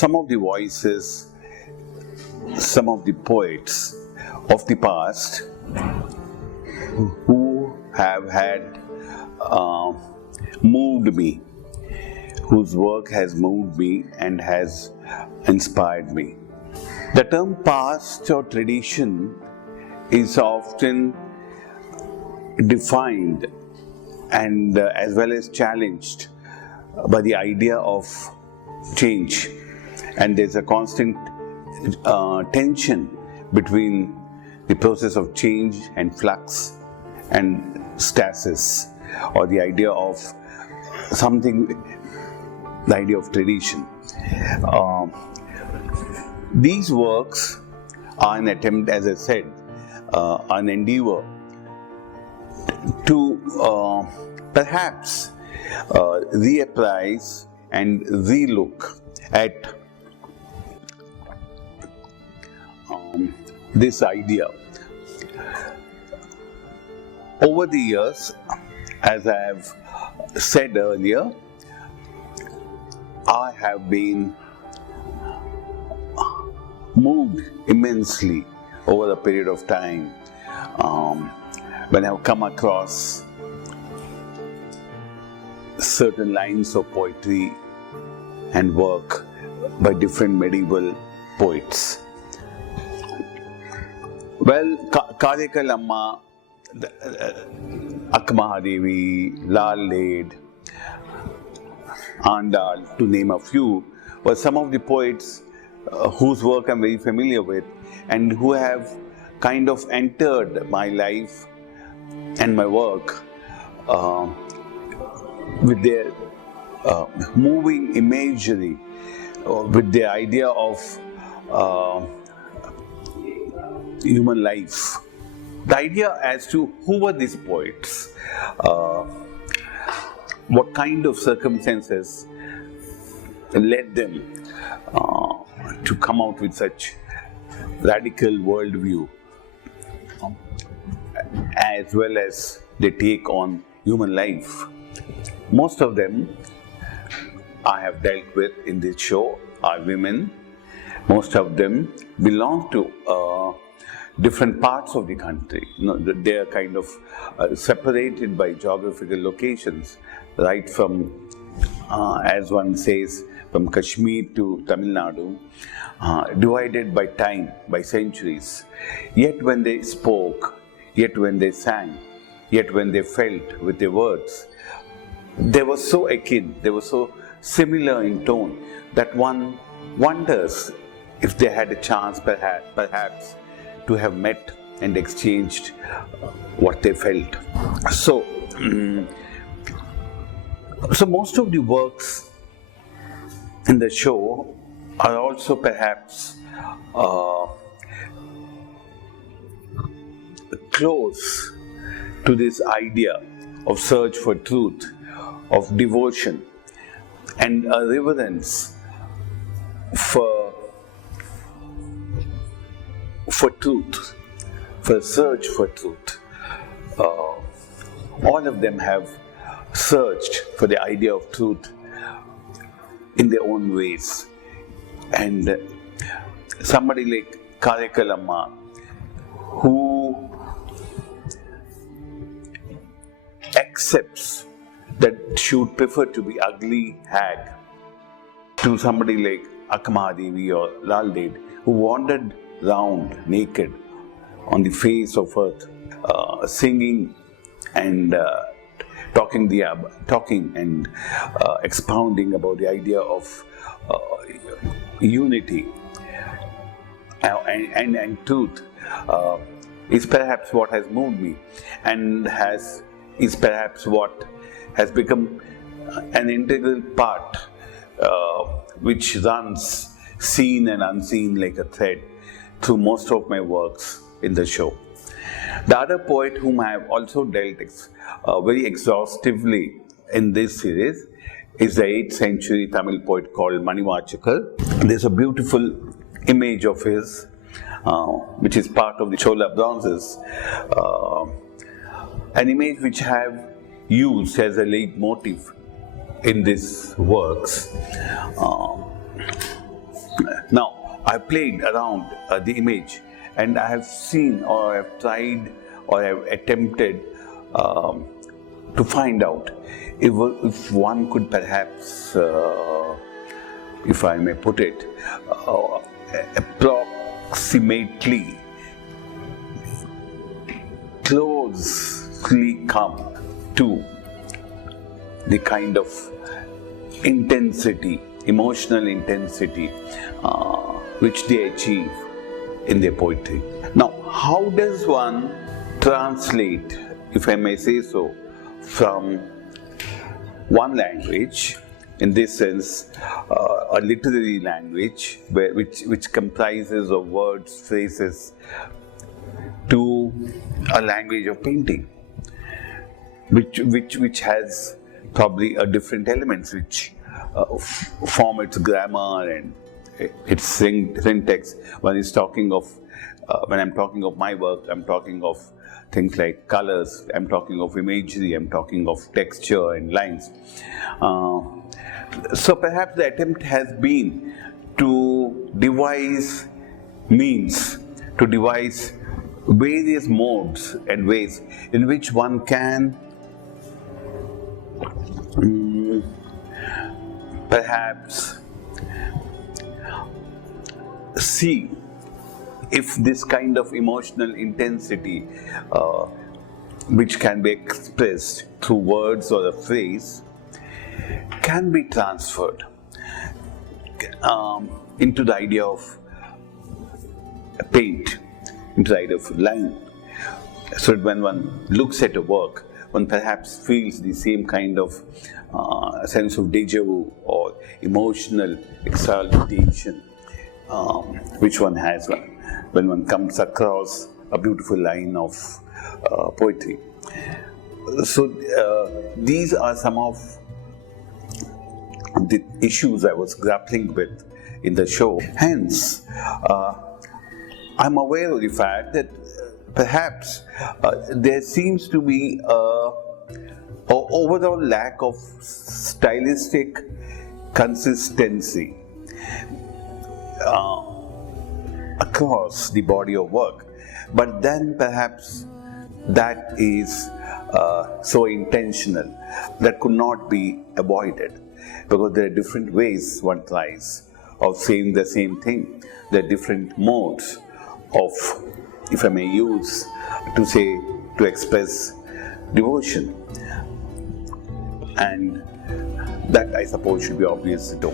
some of the voices, some of the poets of the past who have had moved me, whose work has moved me and has inspired me. The term past or tradition is often defined and as well as challenged by the idea of change, and there's a constant tension between the process of change and flux and stasis, or the idea of something, the idea of tradition. These works are an attempt, as I said, an endeavor to perhaps reapprise and relook at this idea. Over the years, as I have said earlier, I have been moved immensely over a period of time when I've come across certain lines of poetry and work by different medieval poets. Well, Karekal Amma, Akmahadevi, Lal Led, Andal, to name a few, were some of the poets whose work I'm very familiar with and who have kind of entered my life and my work with their moving imagery, with the idea of human life. The idea as to who were these poets, what kind of circumstances led them to come out with such radical worldview, as well as their take on human life. Most of them I have dealt with in this show are women. Most of them belong to different parts of the country. They are kind of separated by geographical locations, right from, as one says, from Kashmir to Tamil Nadu, divided by time, by centuries. Yet when they spoke, yet when they sang, yet when they felt with their words, they were so akin, they were so similar in tone that one wonders if they had a chance perhaps to have met and exchanged what they felt. So most of the works in the show are also perhaps close to this idea of search for truth, of devotion, and a reverence for truth, for search for truth. All of them have searched for the idea of truth in their own ways. And somebody like Karekal Amma, who accepts that she would prefer to be ugly hag, to somebody like Akmahadevi or Lal Led, who wandered round naked on the face of earth, singing and talking and expounding about the idea of unity and truth, is perhaps what has moved me, and is perhaps what has become an integral part which runs seen and unseen like a thread through most of my works in the show. The other poet whom I have also dealt very exhaustively in this series is the 8th century Tamil poet called Manivachakar. There's a beautiful image of his which is part of the Chola bronzes, an image which I have used as a leitmotif in these works. Now, I played around the image, and I have seen, or I have tried, or I have attempted to find out if one could perhaps, if I may put it, approximately closely come to the kind of intensity, emotional intensity, which they achieve in their poetry. Now, how does one translate, if I may say so, from one language, in this sense, a literary language, which comprises of words, phrases, to a language of painting, which has probably a different elements, which form its grammar and its syntax. When I'm talking of my work, I'm talking of things like colors, I'm talking of imagery, I'm talking of texture and lines. So perhaps the attempt has been to devise means, to devise various modes and ways in which one can perhaps see if this kind of emotional intensity, which can be expressed through words or a phrase, can be transferred into the idea of paint, into the idea of line. So that when one looks at a work, one perhaps feels the same kind of sense of deja vu or emotional exaltation which one has when one comes across a beautiful line of poetry. So these are some of the issues I was grappling with in the show. Hence, I'm aware of the fact that perhaps there seems to be an overall lack of stylistic consistency across the body of work. But then perhaps that is so intentional that could not be avoided, because there are different ways one tries of saying the same thing. There are different modes of, if I may use to say, to express devotion, and that I suppose should be obvious too.